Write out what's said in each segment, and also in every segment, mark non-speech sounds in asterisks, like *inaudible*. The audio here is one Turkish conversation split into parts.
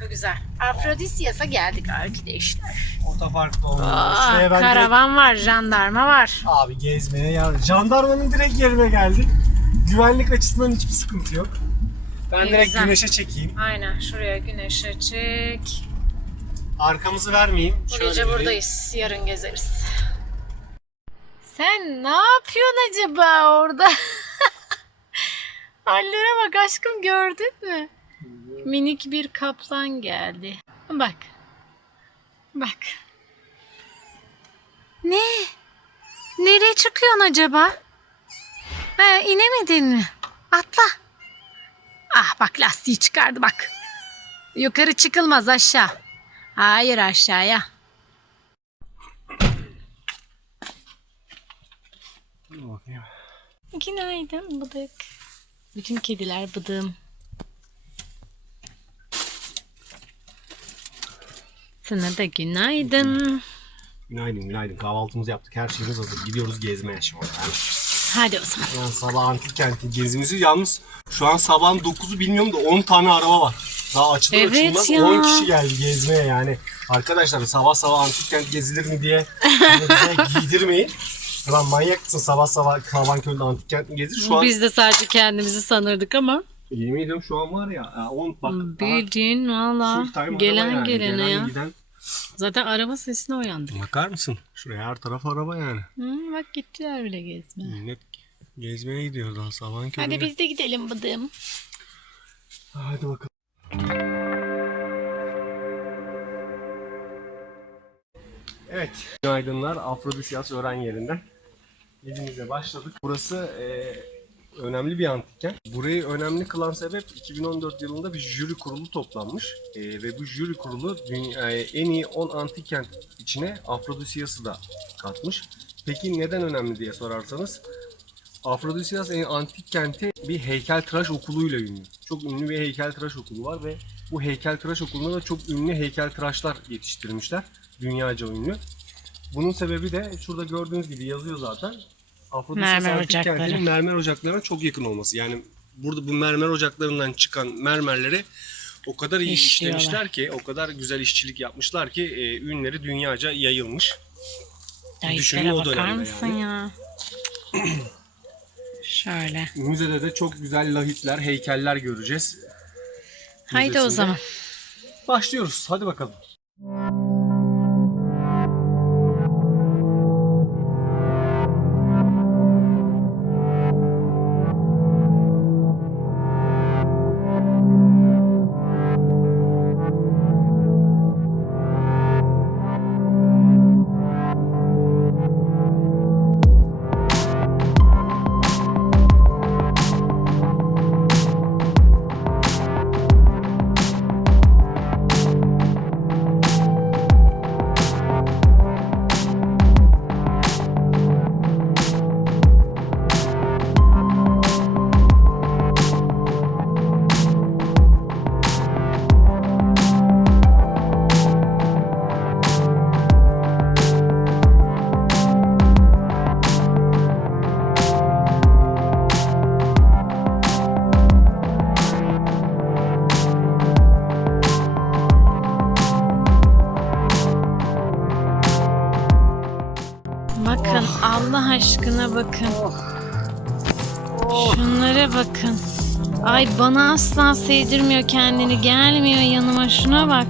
Harika güzel. Afrodisyas'a geldik arkadaşlar. Otoparkta olmalı. Aa, Şuraya ben karavan var, jandarma var. Abi gezmeye ya. Jandarmanın direkt yerine geldik. Güvenlik açısından hiçbir sıkıntı yok. Ben Ne direkt güzel. güneşe çekeyim. Aynen şuraya güneş açık. Arkamızı vermeyeyim. Bu Şöyle gece buradayız. Yarın gezeriz. Sen ne yapıyorsun acaba orada? *laughs* Hallere bak aşkım gördün mü? Minik bir kaplan geldi. Bak. Bak. Ne? Nereye çıkıyorsun acaba? Ha, inemedin mi? Atla. Ah bak lastiği çıkardı bak. Yukarı çıkılmaz aşağı. Hayır aşağıya. Bakayım. Günaydın bıdık. Bütün kediler bıdığım. Sana da günaydın. Günaydın günaydın. Kahvaltımızı yaptık. Her şeyimiz hazır. Gidiyoruz gezmeye şu an. Yani, Hadi o zaman. yani sabah antik kenti gezimizi yalnız şu an sabahın 9'u bilmiyorum da 10 tane araba var. Daha açılır Evet açılmaz ya. 10 kişi geldi gezmeye yani. Arkadaşlar sabah sabah antik kent gezilir mi diye hani bize *laughs* giydirmeyin. Lan manyak mısın sabah sabah Kalabanköy'de antik kent mi gezilir? Şu an Biz de sadece kendimizi sanırdık ama yemin ediyorum şu an var ya. ya 10 bak. daha bildiğin valla full time araba gelen yani. gelene Gelen ya. Giden. Zaten araba sesine uyandık. Bakar mısın? Şuraya her taraf araba yani. Hı, bak gittiler bile gezmeye. Millet gezmeye gidiyor daha sabahın köründe. Hadi biz de gidelim bıdığım. Hadi bakalım. Evet. Günaydınlar. Afrodisyas öğren yerinden. Gezimize başladık. Burası e, önemli bir antik kent. Burayı önemli kılan sebep 2014 yılında bir jüri kurulu toplanmış. E, ve bu jüri kurulu dünyaya en iyi 10 antik kent içine Afrodisyas'ı da katmış. Peki neden önemli diye sorarsanız Afrodisyas en antik kenti bir heykeltıraş okuluyla ünlü. Çok ünlü bir heykeltıraş okulu var ve bu heykeltıraş okulunda da çok ünlü heykeltıraşlar yetiştirmişler. Dünyaca ünlü. Bunun sebebi de şurada gördüğünüz gibi yazıyor zaten. Afrodisyas Mermer ocakları. kentinin mermer ocaklarına çok yakın olması. Yani burada bu mermer ocaklarından çıkan mermerleri o kadar iyi İşliyorlar. işlemişler ki, o kadar güzel işçilik yapmışlar ki e, ünleri dünyaca yayılmış. Düşünün Dayıklara o bakar dönemde mısın yani. ya? *clears throat* Şöyle. Müzede de çok güzel lahitler, heykeller göreceğiz. Haydi o Müzesinde. zaman. Başlıyoruz. Hadi bakalım. Aşkına bakın. Şunlara bakın. Ay bana asla sevdirmiyor kendini. Gelmiyor yanıma. Şuna bak.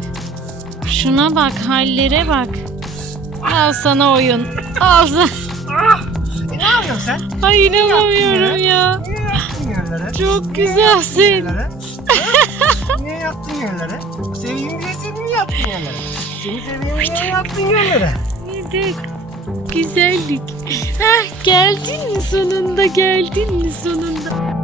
Şuna bak. Hallere bak. Al sana oyun. Al sana. *laughs* Ne yapıyorsun sen? Ay inanamıyorum ya. Niye yattın yerlere? Çok güzelsin. Yerlere? Ha? Niye yattın yerlere? Seveyim diye seni mi yattın yerlere? Seni seveyim diye yattın yerlere. Evet. Güzellik. Heh, geldin mi sonunda? Geldin mi sonunda?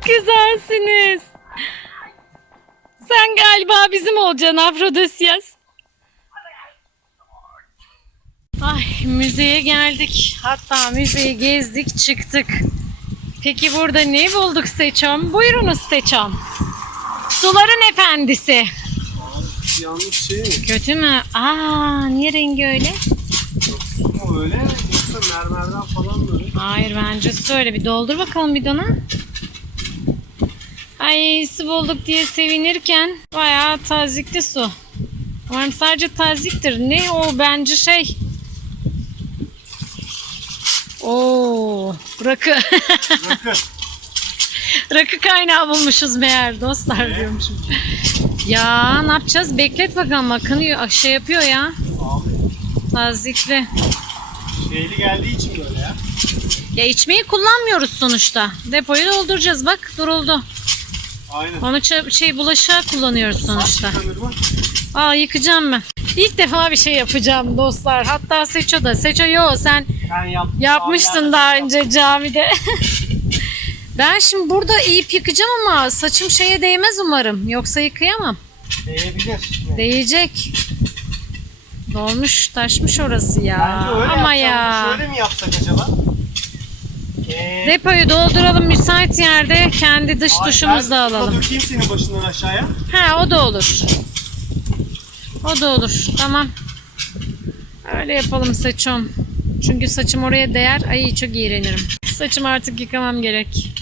Çok güzelsiniz. Sen galiba bizim olacaksın Afrodisias. Ay müzeye geldik. Hatta müzeyi gezdik çıktık. Peki burada ne bulduk Seçom? Buyurunuz Seçom. Suların efendisi. Abi yanlış şey? Kötü mü? Aa niye rengi öyle? Su mu öyle yoksa mermerden falan mı öyle? Hayır bence su öyle. Bir doldur bakalım bidona. Ay su bulduk diye sevinirken bayağı tazikli su. Umarım sadece taziktir. Ne o bence şey. Oo, rakı. Rakı. *laughs* rakı kaynağı bulmuşuz meğer dostlar diyormuşum. Ya ne yapacağız? Beklet bakalım akınıyor. Şey yapıyor ya. Abi Tazikli. şeyli geldiği için böyle ya. Ya içmeyi kullanmıyoruz sonuçta. Depoyu dolduracağız bak duruldu. Aynen. Onu şey bulaşığa kullanıyoruz sonuçta. Aa yıkacağım ben. İlk defa bir şey yapacağım dostlar. Hatta Seço da. Seço yo sen Ben yaptım. yapmıştın daha önce camide. *laughs* ben şimdi burada iyip yıkacağım ama saçım şeye değmez umarım. Yoksa yıkayamam. Değebilir. Değecek. Dolmuş taşmış orası ya. Bence öyle ama ya. Şöyle mi yapsak acaba? Ee, Depoyu dolduralım müsait yerde. Kendi dış ben alalım. Dökeyim senin başından aşağıya. Ha o da olur. O da olur. Tamam. Öyle yapalım saçım. Çünkü saçım oraya değer. Ay çok iğrenirim. Saçımı artık yıkamam gerek.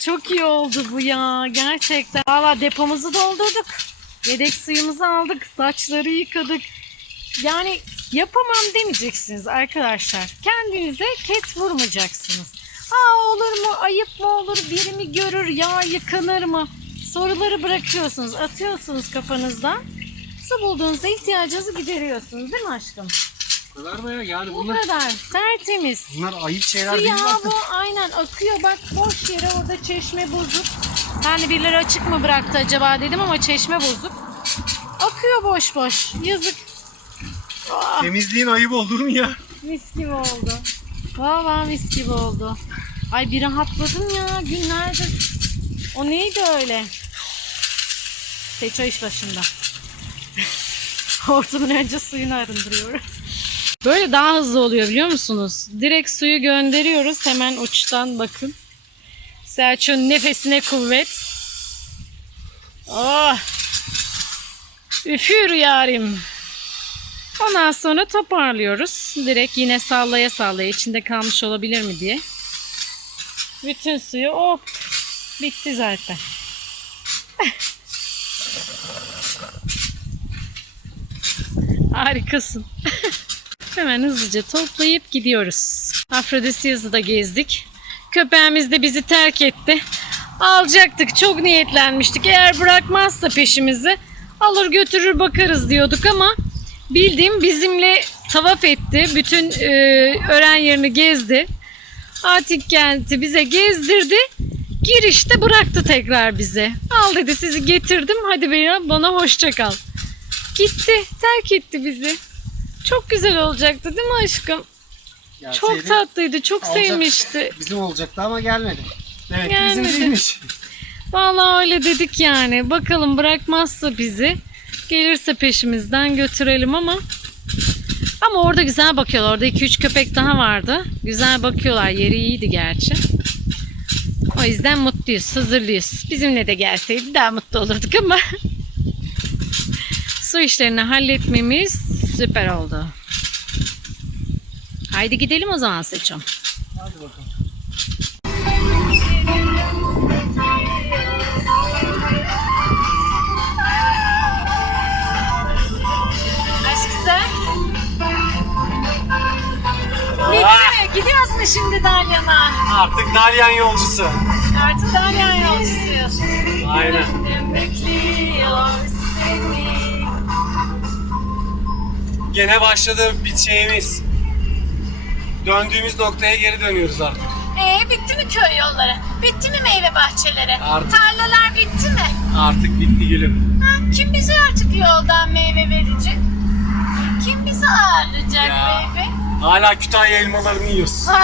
Çok iyi oldu bu ya gerçekten. Valla depomuzu doldurduk. Yedek suyumuzu aldık. Saçları yıkadık. Yani yapamam demeyeceksiniz arkadaşlar. Kendinize ket vurmayacaksınız. Aa olur mu? Ayıp mı olur? Biri mi görür? Ya yıkanır mı? Soruları bırakıyorsunuz. Atıyorsunuz kafanızdan. Su bulduğunuzda ihtiyacınızı gideriyorsunuz değil mi aşkım? Bu kadar mı ya? Yani Bu bunlar, kadar. Tertemiz. bunlar ayıp şeyler Su değil ya artık. bu aynen akıyor bak boş yere orada çeşme bozuk. Ben de birileri açık mı bıraktı acaba dedim ama çeşme bozuk. Akıyor boş boş. Yazık. Ah, Temizliğin ayıp olur mu ya? mis gibi oldu. Vallahi mis gibi oldu. Ay bir rahatladım ya günlerdir. O neydi öyle? Seço iş başında. *laughs* Hortumun önce suyunu arındırıyoruz. Böyle daha hızlı oluyor biliyor musunuz? Direkt suyu gönderiyoruz hemen uçtan bakın. Selçuk'un nefesine kuvvet. Oh! Üfür yarim. Ondan sonra toparlıyoruz. Direkt yine sallaya sallaya içinde kalmış olabilir mi diye. Bütün suyu hop bitti zaten. *laughs* Harikasın. *laughs* Hemen hızlıca toplayıp gidiyoruz. Afrodisias'ı da gezdik. Köpeğimiz de bizi terk etti. Alacaktık. Çok niyetlenmiştik. Eğer bırakmazsa peşimizi alır götürür bakarız diyorduk ama bildiğim bizimle tavaf etti. Bütün e, öğren yerini gezdi. Atik kenti bize gezdirdi. Girişte bıraktı tekrar bize. Al dedi sizi getirdim. Hadi bana, bana hoşça kal. Gitti. Terk etti bizi. Çok güzel olacaktı değil mi aşkım? Çok Gelseydi tatlıydı. Çok alacak. sevmişti. Bizim olacaktı ama gelmedi. Ki Gelmedi. bizim değilmiş. Vallahi öyle dedik yani. Bakalım bırakmazsa bizi gelirse peşimizden götürelim ama ama orada güzel bakıyorlar. Orada 2-3 köpek daha vardı. Güzel bakıyorlar. Yeri iyiydi gerçi. O yüzden mutluyuz, hazırlıyız. Bizimle de gelseydi daha mutlu olurduk ama *laughs* su işlerini halletmemiz Süper oldu. Haydi gidelim o zaman seçim. Hadi bakalım. Bitti. Gidiyoruz mu şimdi Dalyan'a? Artık Dalyan yolcusu. Artık Dalyan yolcusuyuz. Aynen. Gene başladı bir şeyimiz. Döndüğümüz noktaya geri dönüyoruz artık. Ee bitti mi köy yolları? Bitti mi meyve bahçeleri? Artık- Tarlalar bitti mi? Artık bitti gülüm. Ha, kim bize artık yoldan meyve verecek? Kim bizi ağırlayacak Ya. baby? Hala Kütahya elmalarını yiyoruz. *laughs*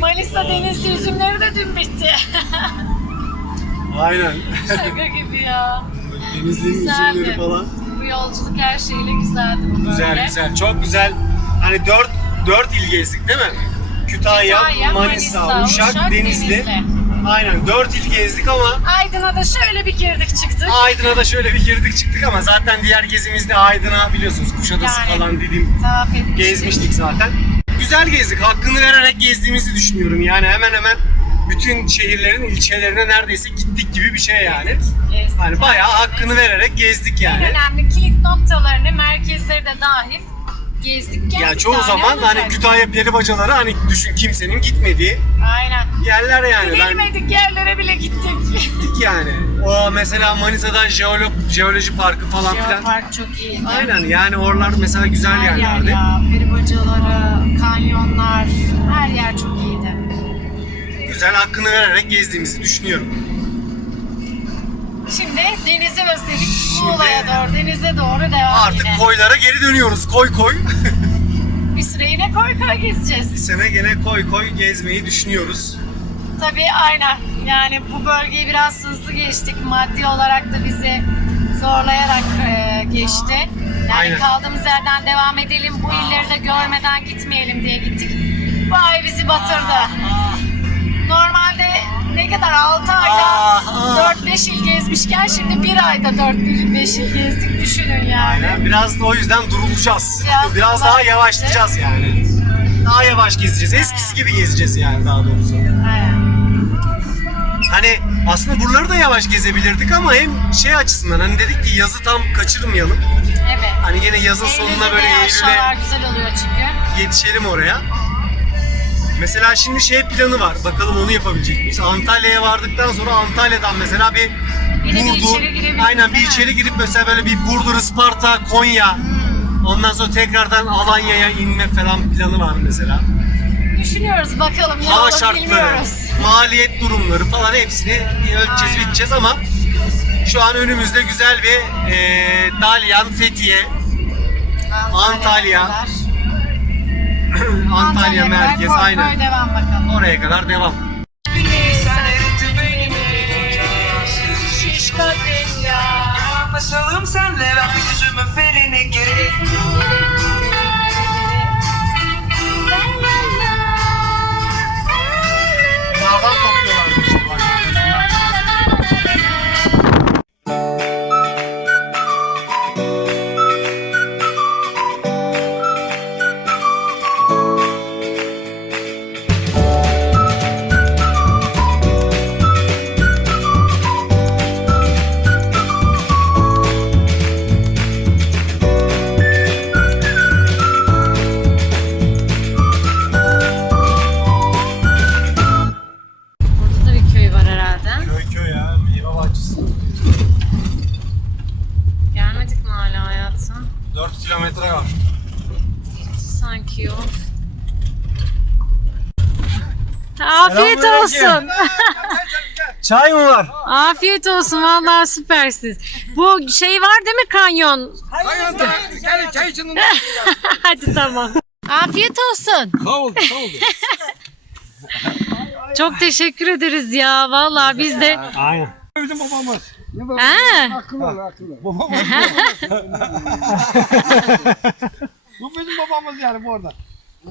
Manisa denizli üzümleri de dün bitti. Aynen. Şaka gibi ya. Denizli'nin üzümleri falan. Yolculuk her şeyle güzeldi bu böyle. Güzel güzel. Çok güzel. Hani dört, dört il gezdik değil mi? Kütahya, Kütahya, Manisa, Manisa, Uşak, Uşak, Denizli. Denizli. Aynen dört il gezdik ama Aydın'a da şöyle bir girdik çıktık. Aydın'a da şöyle bir girdik çıktık ama zaten diğer gezimizde Aydın'a biliyorsunuz Kuşadası Yani. falan dedim etmiştik. gezmiştik zaten. Güzel gezdik. Hakkını vererek gezdiğimizi düşünüyorum. Yani hemen hemen bütün şehirlerin ilçelerine neredeyse gittik gibi bir şey yani. Gezdik. Hani bayağı hakkını vererek gezdik En yani. önemli kilit noktalarını, merkezleri de dahil gezdik. Ya çoğu zaman hani Kütahya peribacaları hani düşün kimsenin gitmediği Aynen. yerler yani. Ben Bilmedik yerlere bile gittik. gittik yani. O mesela Manisa'da jeolog, jeoloji parkı falan filan. Geopark çok iyiydi. Aynen yani oralar mesela güzel Her yer yerlerdi. ya. Peribacaları, kanyonlar, her yer çok iyiydi. Güzel hakkını vererek gezdiğimizi düşünüyorum. Şimdi denizi özledik. Muğla'ya doğru, denize doğru devam Artık yine. koylara geri dönüyoruz. Koy koy. *laughs* Bir süre yine koy koy gezeceğiz. Bir sene gene koy koy gezmeyi düşünüyoruz. Tabii aynen. Yani bu bölgeyi biraz hızlı geçtik. Maddi olarak da bizi zorlayarak e, geçti. Yani Aynen. kaldığımız yerden devam edelim. Bu illeri de görmeden gitmeyelim diye gittik. Bu ay bizi batırdı. Ne kadar 6 ayda Ah, ah. 4-5 il gezmişken şimdi bir ayda 4-5 il gezdik düşünün yani. Aynen. Biraz da o yüzden durulacağız. Biraz Biraz, daha yavaşlayacağız yani. Daha yavaş gezeceğiz. Eskisi gibi gezeceğiz yani daha doğrusu. Aynen. Hani aslında buraları da yavaş gezebilirdik ama hem şey açısından hani dedik ki yazı tam kaçırmayalım. Evet. Hani gene yazın sonuna Eylül'de böyle de Eylül'e güzel oluyor çünkü. yetişelim oraya. Mesela şimdi şey planı var. Bakalım onu yapabilecek miyiz? Antalya'ya vardıktan sonra Antalya'dan mesela bir Burdur, içeri girebiliriz, aynen bir değil mi? içeri girip mesela böyle bir Burdur, Isparta, Konya. Ondan sonra tekrardan Alanya'ya inme falan planı var mesela. Düşünüyoruz bakalım. Ne Hava olur şartları, bilmiyoruz. maliyet durumları falan hepsini ölçeceğiz, Aynen. biteceğiz ama şu an önümüzde güzel bir e, Dalyan, Fethiye, Antalya. kadar. Antalya Antalya'ya kadar merkez koy, aynen. Devam bakalım. Oraya kadar devam. Masalım senle ver yüzümün ferini geri Bunlardan topluyorlar. Afiyet olsun vallahi süpersiniz. Bu şey var değil mi kanyon? Gelin çay için *laughs* Hadi tamam. Afiyet olsun. Sağ olun. Çok teşekkür ederiz ya. Vallahi biz de. Aynen. Bizim babamız. Ha. Akıllı ol, akıllı. *laughs* Babamız. bu bizim babamız yani bu arada.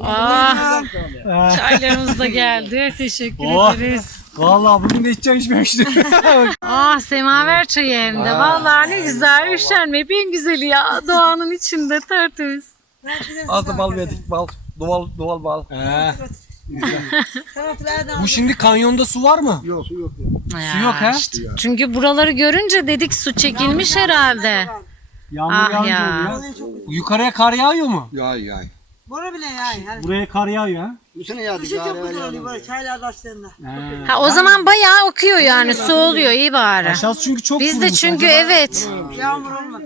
Ah, çaylarımız da geldi. Teşekkür Oh. ederiz. Vallahi bugün de hiç çay içmemiştim. *laughs* Ah semaver çayı hem de. Vallahi ne güzel. Üşenmeyip en güzeli ya. Doğanın içinde tertemiz. Altı bal verdik, bal. Doğal, doğal bal. Bu şimdi kanyonda su var mı? Yok, su yok. Su yok ha? Çünkü buraları görünce dedik su çekilmiş herhalde. Yağmur Ah yağınca ya. oluyor. Yukarıya kar yağıyor mu? Yay yay. Bora bile yani. Hani Buraya kar yağıyor ha. Kışı çok güzel oluyor böyle çaylar taşlarında. Ha, o zaman bayağı okuyor yani su oluyor iyi bari. Aşağısı çünkü çok Biz de kurumuş. çünkü Acaba- evet. Yağmur olmadı.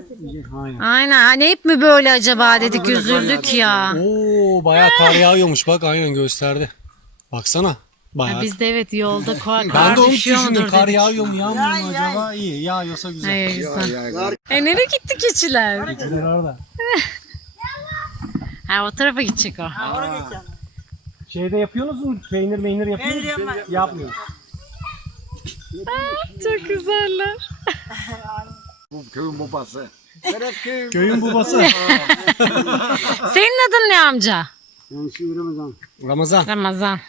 Aynen. Aynen hani hep mi böyle acaba dedik üzüldük ya. Oo bayağı kar yağıyormuş bak aynen gösterdi. Baksana. Bayağı. Biz de evet yolda kar, ben kar de onu düşüyor düşündüm. mudur Kar dedik. yağıyor mu yağmıyor mu acaba? İyi yağıyorsa güzel. Ay, güzel. E nereye gitti keçiler? Keçiler orada. *laughs* Ha o tarafa gidecek o. Oraya geçeceğim. Şeyde yapıyorsunuz mu? Peynir meynir yapıyor Peynir musunuz? yapmam. Yapmıyor. Çok güzeller. Köyün babası. *laughs* Senin adın ne amca? Ramazan. Ramazan.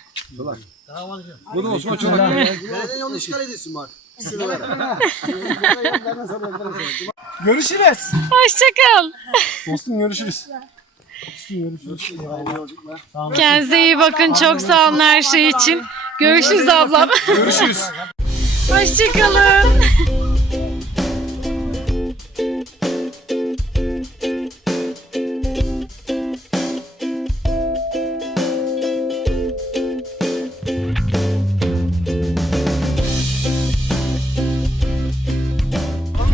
Bu da Osman Çolak. Görüşürüz. Hoşçakal. Dostum görüşürüz. Dostum görüşürüz. Kendinize iyi bakın. Çok sağ olun her şey için. Görüşürüz ablam. Görüşürüz. *laughs* Hoşçakalın.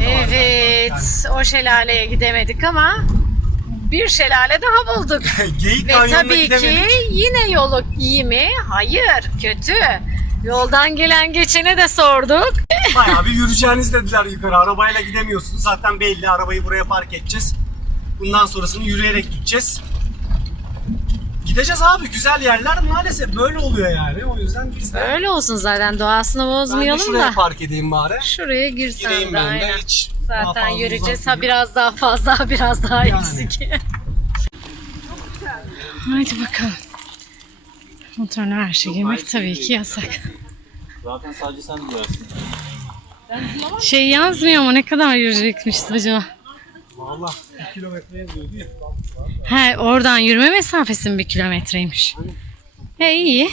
Evet, o şelaleye gidemedik ama bir şelale daha bulduk. *laughs* Geyik Ve tabii ki yine yolu iyi mi? Hayır, kötü. Yoldan gelen geçene de sorduk. *laughs* Bayağı bir yürüyeceğiniz dediler yukarı. Arabayla gidemiyorsunuz. Zaten belli. Arabayı buraya park edeceğiz. Bundan sonrasını yürüyerek gideceğiz. Gideceğiz abi. Güzel yerler maalesef böyle oluyor yani. O yüzden biz de Öyle olsun zaten doğasını ben de bozmayalım şuraya da. park edeyim bari. Şuraya girsem Gireyim de ben de aynen. hiç. Daha Zaten fazla yürüyeceğiz. Ha biraz daha fazla, *laughs* biraz daha Yani. eksik. Haydi bakalım. Motoruna her şey girmek tabii ki yasak. Zaten sadece sen duyarsın. Şey yazmıyor mu? Ne kadar yürüyecekmişiz acaba? Valla 1 kilometre yazıyordu ya. He, oradan yürüme mesafesi mi bir kilometreymiş? E iyi.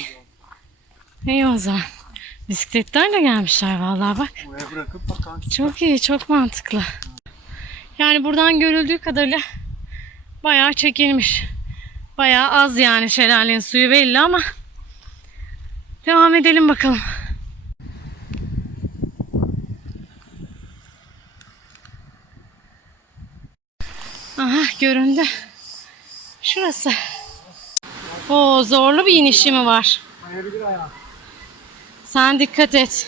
İyi o zaman. Bisikletlerle gelmişler vallahi bak. Buraya bırakıp bakalım. Çok iyi, çok mantıklı. Yani buradan görüldüğü kadarıyla bayağı çekilmiş. Bayağı az yani şelalenin suyu belli ama devam edelim bakalım. Aha göründü. Şurası. Oo zorlu bir inişi mi var? Sen dikkat et.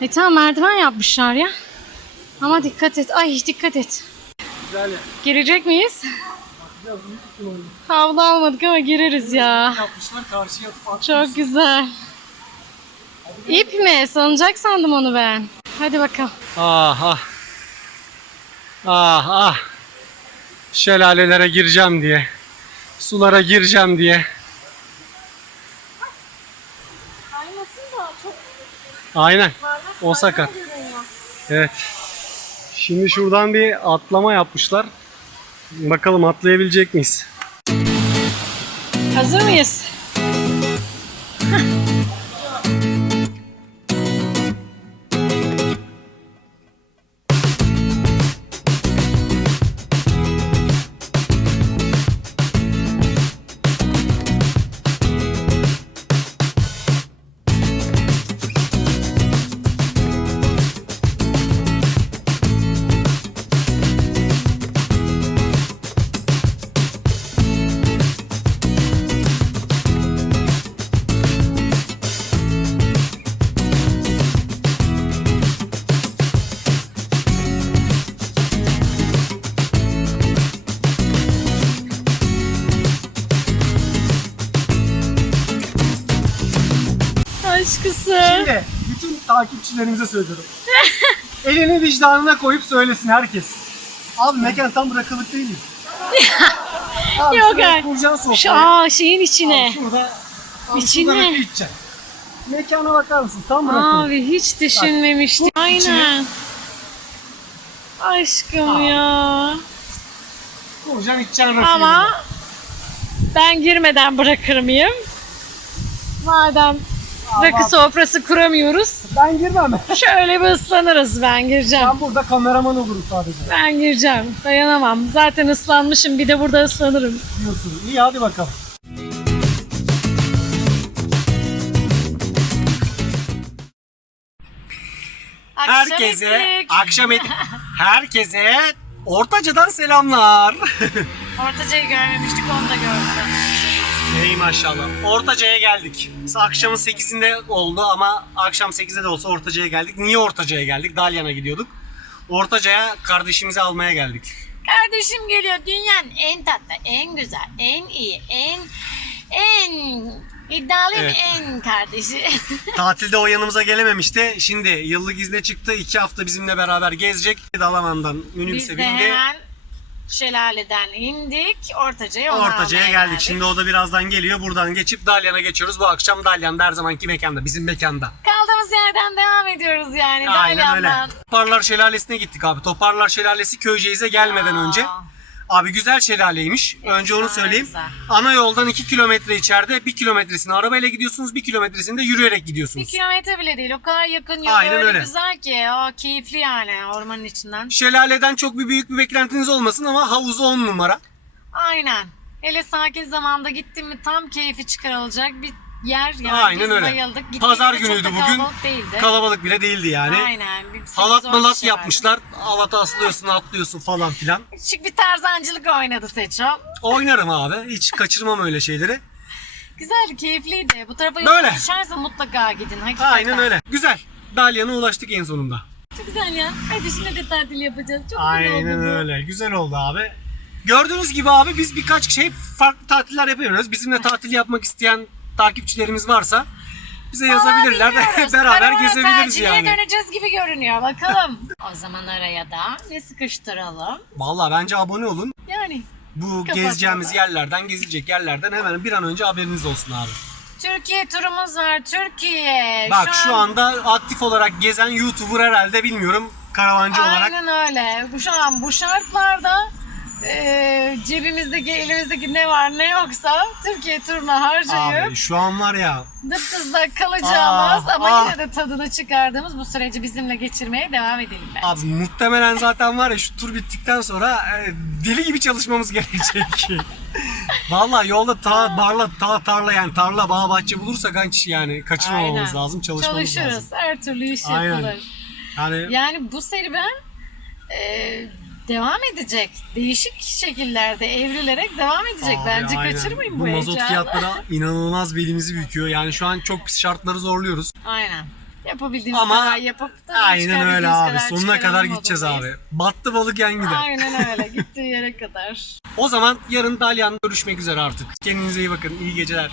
E tamam merdiven yapmışlar ya. Ama dikkat et. Ay dikkat et. Güzel ya. Girecek miyiz? Havlu almadık ama gireriz ya. Yapmışlar karşıya atıp Çok güzel. İp mi? Sanacak sandım onu ben. Hadi bakalım. Ah ah. Ah ah. Şelalelere gireceğim diye. Sulara gireceğim diye. Aynen. O sakat. Evet. Şimdi şuradan bir atlama yapmışlar. Bakalım atlayabilecek miyiz? Hazır mıyız? Takipçilerimize söylüyorum. *laughs* Elini vicdanına koyup söylesin herkes. Abi mekan tam bırakılık değil mi? *laughs* Abi Yok şuraya ay. kuracaksın Şu, sofrayı. aa şeyin içine. Şurada abi İçine. şurada rakı içeceksin. Mekana bakar mısın? Tam bırakılık. Abi hiç düşünmemiştim. Aynen. Aşkım ya. Kuracaksın içeceksin rakıyı. Ama ben girmeden bırakır mıyım? Madem Rakı sofrası kuramıyoruz. Ben girmem. Şöyle bir ıslanırız ben gireceğim. Ben burada kameraman olurum sadece Ben gireceğim. Dayanamam. Zaten ıslanmışım bir de burada ıslanırım. diyorsun. İyi hadi bakalım. Herkese ettik. akşam et. Herkese Ortaca'dan selamlar. *laughs* Ortacayı görmemiştik onu da gördüm. Ey maşallah. Ortaca'ya geldik. Akşamın 8'inde oldu ama akşam 8'de de olsa Ortaca'ya geldik. Niye Ortaca'ya geldik? Dalyan'a gidiyorduk. Ortaca'ya kardeşimizi almaya geldik. Kardeşim geliyor dünyanın en tatlı, en güzel, en iyi, en en iddialı Evet. en kardeşi. *laughs* Tatilde o yanımıza gelememişti. Şimdi yıllık izne çıktı. iki hafta bizimle beraber gezecek. Dalaman'dan Biz minibüse de bindi. hemen şelaleden indik. Ortaca'ya onu Ortaca'ya almaya geldik. Şimdi o da birazdan geliyor. Buradan geçip Dalyan'a geçiyoruz. Bu akşam Dalyan'da her zamanki mekanda. Bizim mekanda. Kaldığımız yerden devam ediyoruz yani. Aynen öyle. Dalyan'dan. Toparlar Şelalesi'ne gittik abi. Toparlar Şelalesi Köyceğiz'e gelmeden Aa. önce. Abi güzel şelaleymiş. Önce onu söyleyeyim. güzel. Ana yoldan 2 kilometre içeride 1 kilometresini arabayla gidiyorsunuz. 1 kilometresini de yürüyerek gidiyorsunuz. kilometre bile değil. O kadar yakın yol Aynen öyle, öyle. güzel ki. O keyifli yani ormanın içinden. Şelaleden çok bir büyük bir beklentiniz olmasın ama havuzu 10 numara. Aynen. Hele sakin zamanda gittim mi tam keyfi çıkarılacak bir yer. Yani Aynen biz öyle. bayıldık. Gittiğimizde Pazar çok günüydü da bugün. Kalabalık değildi. Kalabalık bile değildi yani. Aynen. Bir sekiz, Halat on malat kişi yapmışlar. Halata aslıyorsun, atlıyorsun falan filan. Küçük bir tarzancılık oynadı Seço. Oynarım abi. Hiç kaçırmam öyle şeyleri. Güzeldi, keyifliydi. Bu tarafa Böyle. yolunuz düşerse mutlaka gidin. Hakikaten. Aynen öyle. Güzel. Dalyan'a ulaştık en sonunda. Çok güzel ya. Hadi şimdi de tatil yapacağız. Çok güzel Aynen oldu bu. öyle. Güzel oldu abi. Gördüğünüz gibi abi biz birkaç şey farklı tatiller yapıyoruz. Bizimle tatil yapmak isteyen takipçilerimiz varsa bize yazabilirler *laughs* beraber Karavana gezebiliriz tatiline yani. döneceğiz gibi görünüyor. Bakalım. o zaman araya da ne sıkıştıralım? Vallahi bence abone olun. Yani Bu Kapatmadan. gezeceğimiz yerlerden, gezilecek yerlerden hemen bir an önce haberiniz olsun abi. Türkiye turumuz var. Türkiye. Bak şu an- anda aktif olarak gezen YouTuber herhalde bilmiyorum karavancı olarak. Aynen öyle. Bu şu an bu şartlarda e, cebimizdeki elimizdeki ne var ne yoksa Türkiye turuna harcayıp Abi şu an var ya dıptızda kalacağımız Aa, ama aa. yine de tadını çıkardığımız bu süreci bizimle geçirmeye devam edelim ben. Abi muhtemelen zaten var ya şu tur bittikten sonra e, deli gibi çalışmamız gerekecek. *laughs* Vallahi yolda ta, barla, ta, tarla yani tarla, bağ, bahçe bulursak hiç yani kaçırmamamız Aynen. lazım, çalışmamız Çalışırız. lazım. Her türlü iş Aynen. yapılır. Yani Yani bu serüven e, devam edecek. Değişik şekillerde evrilerek devam edecek. abi Bence aynen. kaçırmayın bu, bu mazot heyecanı. fiyatları *laughs* inanılmaz belimizi büküyor. Yani şu an çok pis şartları zorluyoruz. Aynen. Yapabildiğimiz Ama kadar yapıp tadını aynen öyle abi. kadar Sonuna kadar gideceğiz abi. Battı balık yan gider. Aynen *laughs* öyle. Gittiği yere kadar. O zaman yarın Dalyan'da görüşmek üzere artık. Kendinize iyi bakın. İyi geceler.